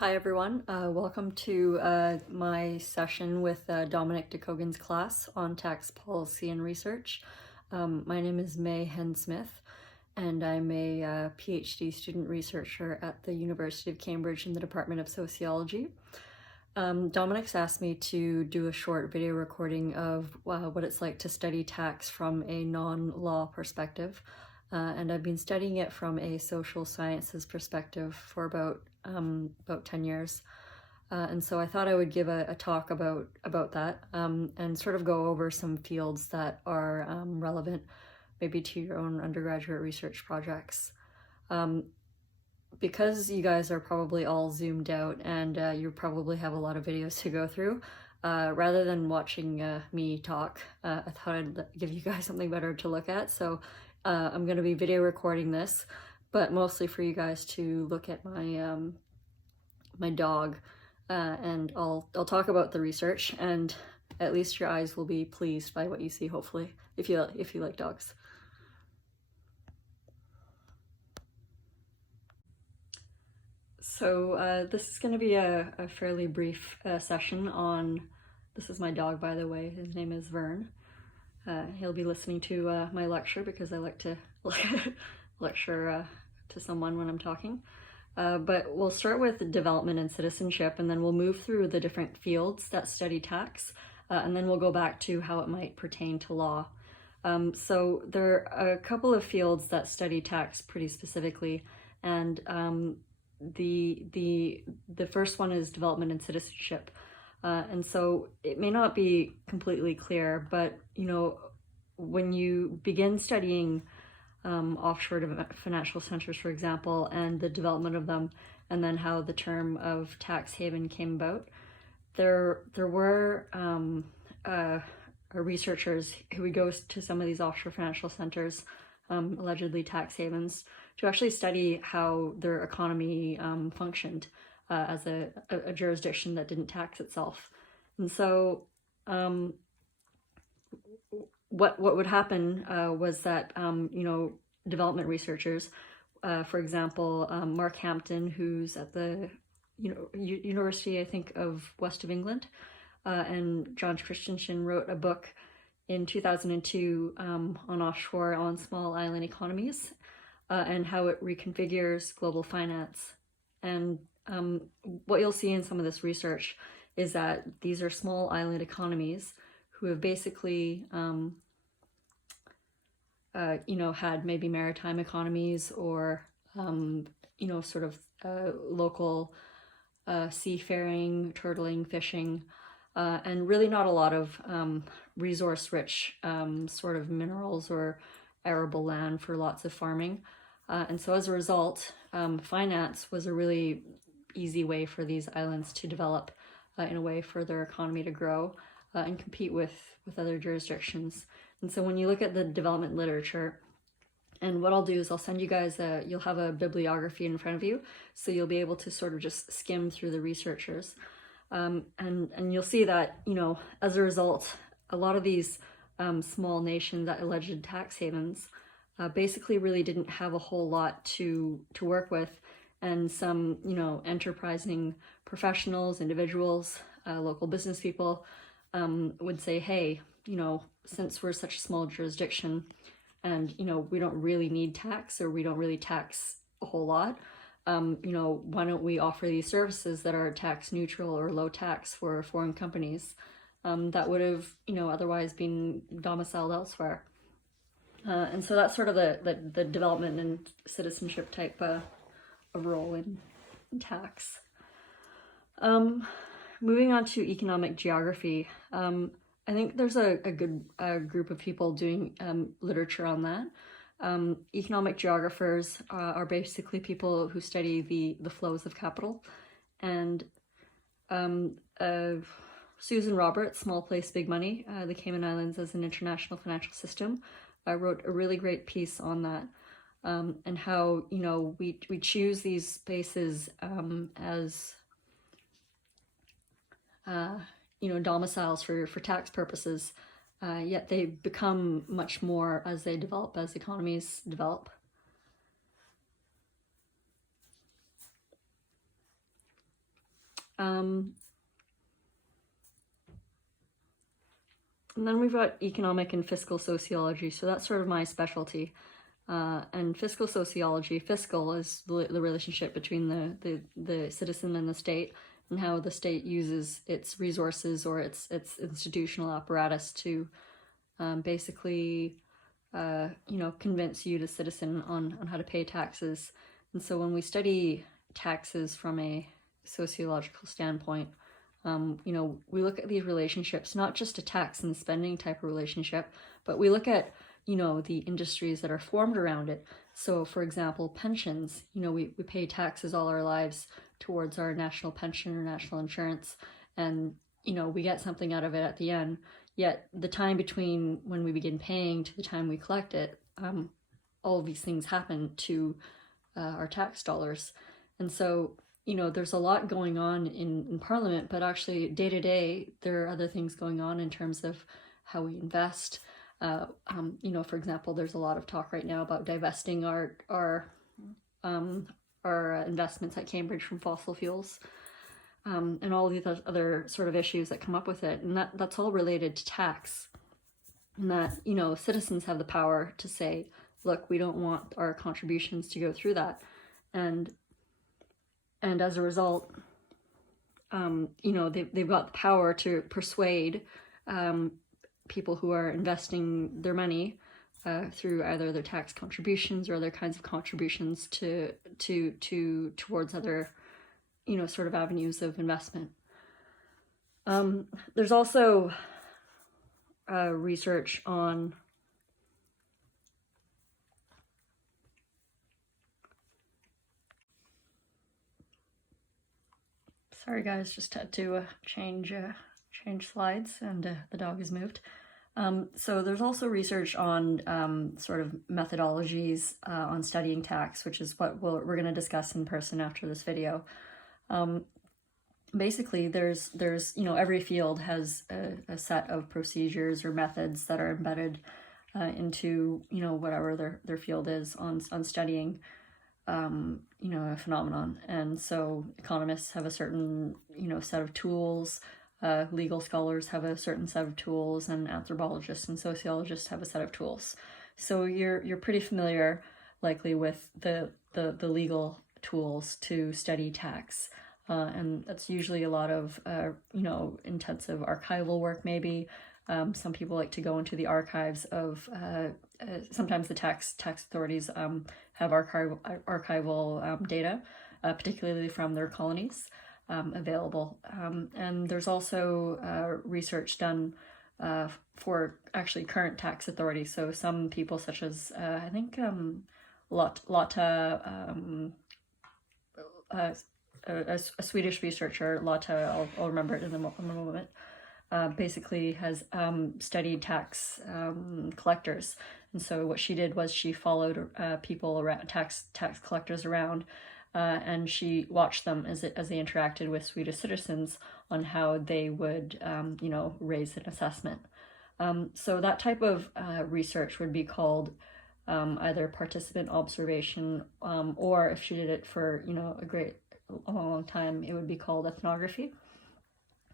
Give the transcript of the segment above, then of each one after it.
Hi everyone, welcome to my session with Dominic de Cogan's class on tax policy and research. My name is May Hen-Smith and I'm a PhD student researcher at the University of Cambridge in the Department of Sociology. Dominic's asked me to do a short video recording of what it's like to study tax from a non-law perspective. And I've been studying it from a social sciences perspective for about 10 years. And so I thought I would give a talk about that and sort of go over some fields that are relevant maybe to your own undergraduate research projects. Because you guys are probably all zoomed out and you probably have a lot of videos to go through, rather than watching me talk, I thought I'd give you guys something better to look at. So I'm going to be video recording this, but mostly for you guys to look at my my dog, and I'll talk about the research, and at least your eyes will be pleased by what you see, hopefully, if you like dogs. So this is going to be a fairly brief session on, this is my dog, by the way, his name is Vern. He'll be listening to my lecture because I like to lecture to someone when I'm talking. But we'll start with development and citizenship, and then we'll move through the different fields that study tax, and then we'll go back to how it might pertain to law. So there are a couple of fields that study tax pretty specifically, and the first one is development and citizenship. And so it may not be completely clear, but you know, when you begin studying offshore financial centers, for example, and the development of them, and then how the term of tax haven came about, there were researchers who would go to some of these offshore financial centers, allegedly tax havens, to actually study how their economy functioned as a jurisdiction that didn't tax itself. And so what would happen was that you know, development researchers, for example, Mark Hampton, who's at the University, I think, of West of England, and John Christensen wrote a book in 2002 on offshore, on small island economies, and how it reconfigures global finance. And what you'll see in some of this research is that these are small island economies who have basically you know, had maybe maritime economies or you know, sort of local seafaring, turtling, fishing, and really not a lot of resource-rich sort of minerals or arable land for lots of farming. And so as a result, finance was a really easy way for these islands to develop in a way for their economy to grow and compete with other jurisdictions. And so when you look at the development literature, and what I'll do is I'll send you guys you'll have a bibliography in front of you, so you'll be able to sort of just skim through the researchers. And you'll see that, you know, as a result, a lot of these small nations, that alleged tax havens, basically really didn't have a whole lot to work with. And some, you know, enterprising professionals, individuals, local business people would say, hey, you know, since we're such a small jurisdiction and, you know, we don't really need tax, or we don't really tax a whole lot, you know, why don't we offer these services that are tax neutral or low tax for foreign companies that would have, you know, otherwise been domiciled elsewhere. And so that's sort of the development and citizenship type of role in tax. Moving on to economic geography, I think there's a good group of people doing literature on that. Economic geographers are basically people who study the flows of capital. And Susan Roberts, Small Place, Big Money, the Cayman Islands as an International Financial System, wrote a really great piece on that, and how, you know, we choose these spaces as you know, domiciles for tax purposes, yet they become much more as they develop, as economies develop. And then we've got economic and fiscal sociology. So that's sort of my specialty. And fiscal sociology, fiscal is the relationship between the citizen and the state, and how the state uses its resources or its institutional apparatus to basically convince you, the citizen, on how to pay taxes. And so when we study taxes from a sociological standpoint, we look at these relationships, not just a tax and spending type of relationship, but we look at, the industries that are formed around it. So for example, pensions, we pay taxes all our lives towards our national pension or national insurance, and, we get something out of it at the end. Yet the time between when we begin paying to the time we collect it, all of these things happen to our tax dollars. And so, there's a lot going on in Parliament, but actually day to day, there are other things going on in terms of how we invest. For example, there's a lot of talk right now about divesting our investments at Cambridge from fossil fuels, and all these other sort of issues that come up with it. And that's all related to tax. And that, citizens have the power to say, look, we don't want our contributions to go through that. And as a result, they've got the power to persuade people who are investing their money through either their tax contributions or other kinds of contributions towards other, sort of avenues of investment. There's also research on sorry guys, just had to change slides, and the dog has moved. So there's also research on sort of methodologies on studying tax, which is what we're going to discuss in person after this video. Basically, there's every field has a set of procedures or methods that are embedded into whatever their field is on studying a phenomenon. And so economists have a certain set of tools. Legal scholars have a certain set of tools, and anthropologists and sociologists have a set of tools. So you're pretty familiar, likely, with the legal tools to study tax, and that's usually a lot of intensive archival work. Maybe some people like to go into the archives of. Sometimes the tax authorities have archival data, particularly from their colonies. Available. And there's also research done for actually current tax authorities. So some people such as, I think, Lotta, a Swedish researcher, Lotta, I'll remember it in a moment, basically has studied tax collectors. And so what she did was she followed people around, tax collectors around, and she watched them as they interacted with Swedish citizens on how they would, raise an assessment. So that type of research would be called either participant observation, or if she did it for a long time, it would be called ethnography.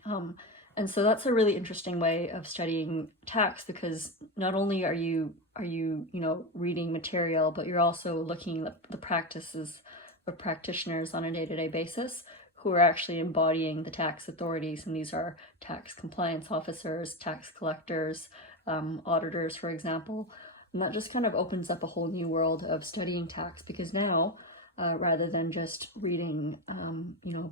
And so that's a really interesting way of studying tax, because not only are you reading material, but you're also looking at the practices of practitioners on a day-to-day basis who are actually embodying the tax authorities. And these are tax compliance officers, tax collectors, auditors, for example. And that just kind of opens up a whole new world of studying tax, because now, rather than just reading,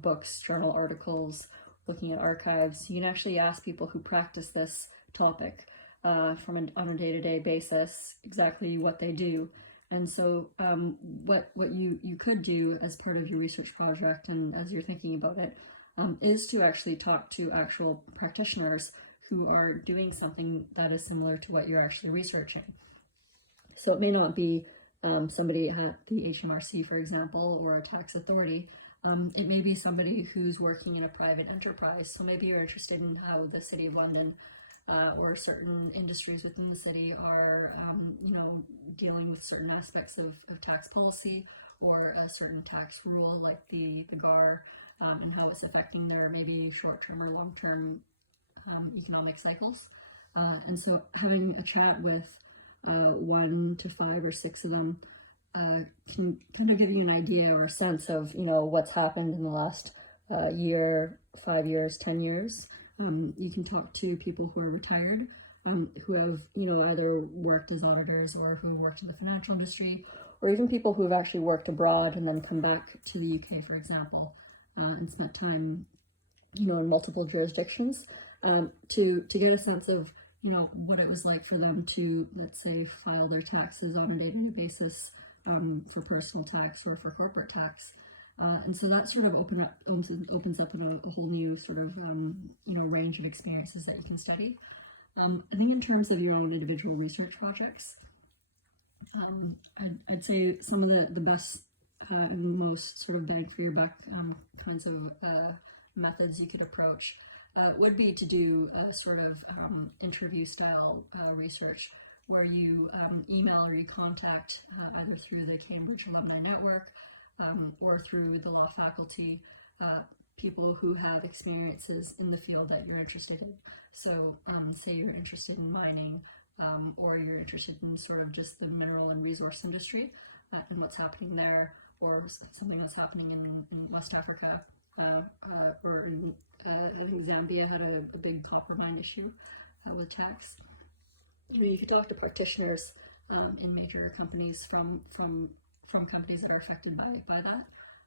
books, journal articles, looking at archives, you can actually ask people who practice this topic on a day-to-day basis exactly what they do. And so what you could do as part of your research project, and as you're thinking about it, is to actually talk to actual practitioners who are doing something that is similar to what you're actually researching. So it may not be somebody at the HMRC, for example, or a tax authority. It may be somebody who's working in a private enterprise. So maybe you're interested in how the City of London or certain industries within the city are, dealing with certain aspects of tax policy, or a certain tax rule like the GAR, and how it's affecting their maybe short-term or long-term economic cycles. And so having a chat with 1 to 5 or 6 of them can kind of give you an idea or a sense of, what's happened in the last year, 5 years, 10 years. You can talk to people who are retired, who have, either worked as auditors or who worked in the financial industry, or even people who have actually worked abroad and then come back to the UK, for example, and spent time, in multiple jurisdictions, to get a sense of, what it was like for them to, let's say, file their taxes on a day-to-day basis for personal tax or for corporate tax. And so that sort of opens up a whole new sort of, range of experiences that you can study. I think in terms of your own individual research projects, I'd say some of the best and most sort of bang for your buck kinds of methods you could approach would be to do a sort of interview style research where you email or you contact either through the Cambridge Alumni Network or through the law faculty, people who have experiences in the field that you're interested in. So say you're interested in mining or you're interested in sort of just the mineral and resource industry and what's happening there, or something that's happening in West Africa, or in, I think Zambia had a big copper mine issue with tax. You could talk to practitioners in major companies from companies that are affected by that,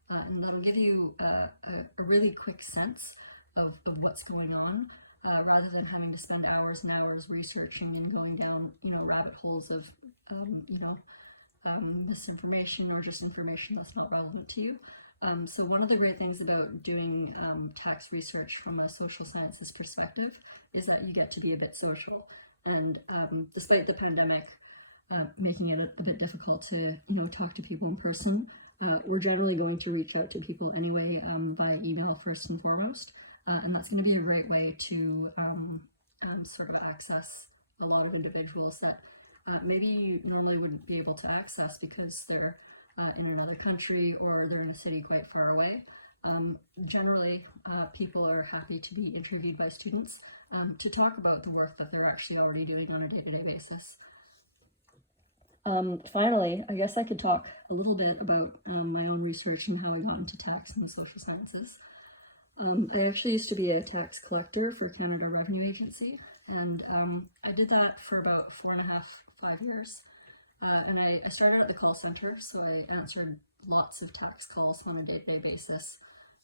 and that'll give you a really quick sense of what's going on, rather than having to spend hours and hours researching and going down rabbit holes of misinformation or just information that's not relevant to you. So one of the great things about doing tax research from a social sciences perspective is that you get to be a bit social. And despite the pandemic making it a bit difficult to talk to people in person, we're generally going to reach out to people anyway via email first and foremost. And that's going to be a great way to sort of access a lot of individuals that maybe you normally wouldn't be able to access because they're in another country or they're in a city quite far away. Generally, people are happy to be interviewed by students to talk about the work that they're actually already doing on a day-to-day basis. Finally, I guess I could talk a little bit about my own research and how I got into tax and the social sciences. I actually used to be a tax collector for Canada Revenue Agency, and I did that for about 4.5-5 years. And I started at the call center, so I answered lots of tax calls on a day-to-day basis.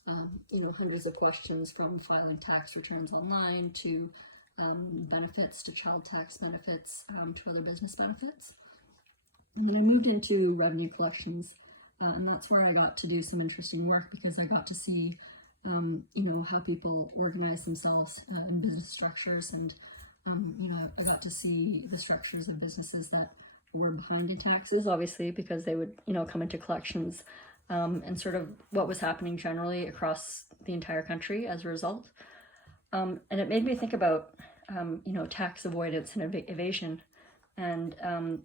Hundreds of questions from filing tax returns online to benefits, to child tax benefits, to other business benefits. And then I moved into revenue collections, and that's where I got to do some interesting work because I got to see, how people organize themselves in business structures, and I got to see the structures of businesses that were behind in taxes, obviously, because they would, come into collections, and sort of what was happening generally across the entire country as a result. And it made me think about, tax avoidance and evasion. And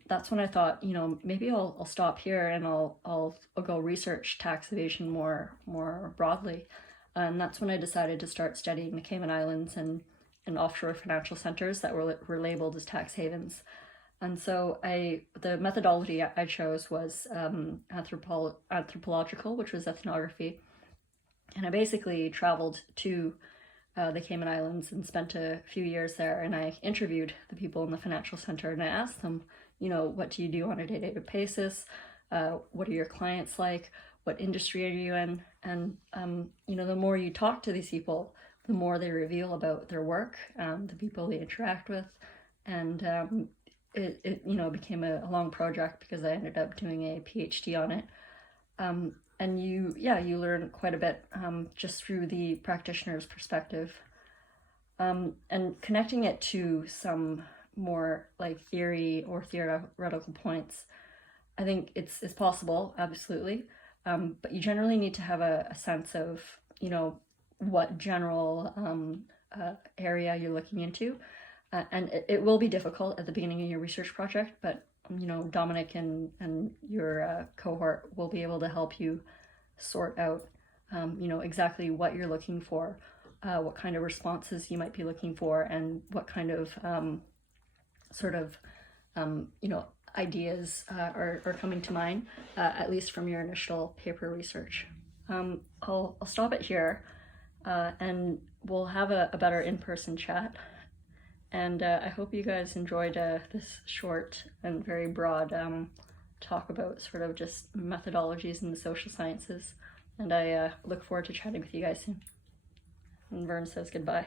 that's when I thought, maybe I'll stop here and I'll go research tax evasion more broadly. And that's when I decided to start studying the Cayman Islands and offshore financial centers that were labeled as tax havens. And so the methodology I chose was anthropological, which was ethnography. And I basically traveled to the Cayman Islands and spent a few years there, and I interviewed the people in the financial center, and I asked them, what do you do on a day-to-day basis? What are your clients like? What industry are you in? And, the more you talk to these people, the more they reveal about their work, the people they interact with, and it became a long project because I ended up doing a PhD on it. And you learn quite a bit just through the practitioner's perspective, and connecting it to some more like theory or theoretical points. I think it's possible, absolutely, but you generally need to have a sense of what general area you're looking into, and it will be difficult at the beginning of your research project, but Dominic and your cohort will be able to help you sort out you know, exactly what you're looking for, what kind of responses you might be looking for, and what kind of sort of, you know, ideas are coming to mind, at least from your initial paper research. I'll stop it here, and we'll have a better in-person chat. And I hope you guys enjoyed this short and very broad talk about sort of just methodologies in the social sciences. And I look forward to chatting with you guys soon. And Vern says goodbye.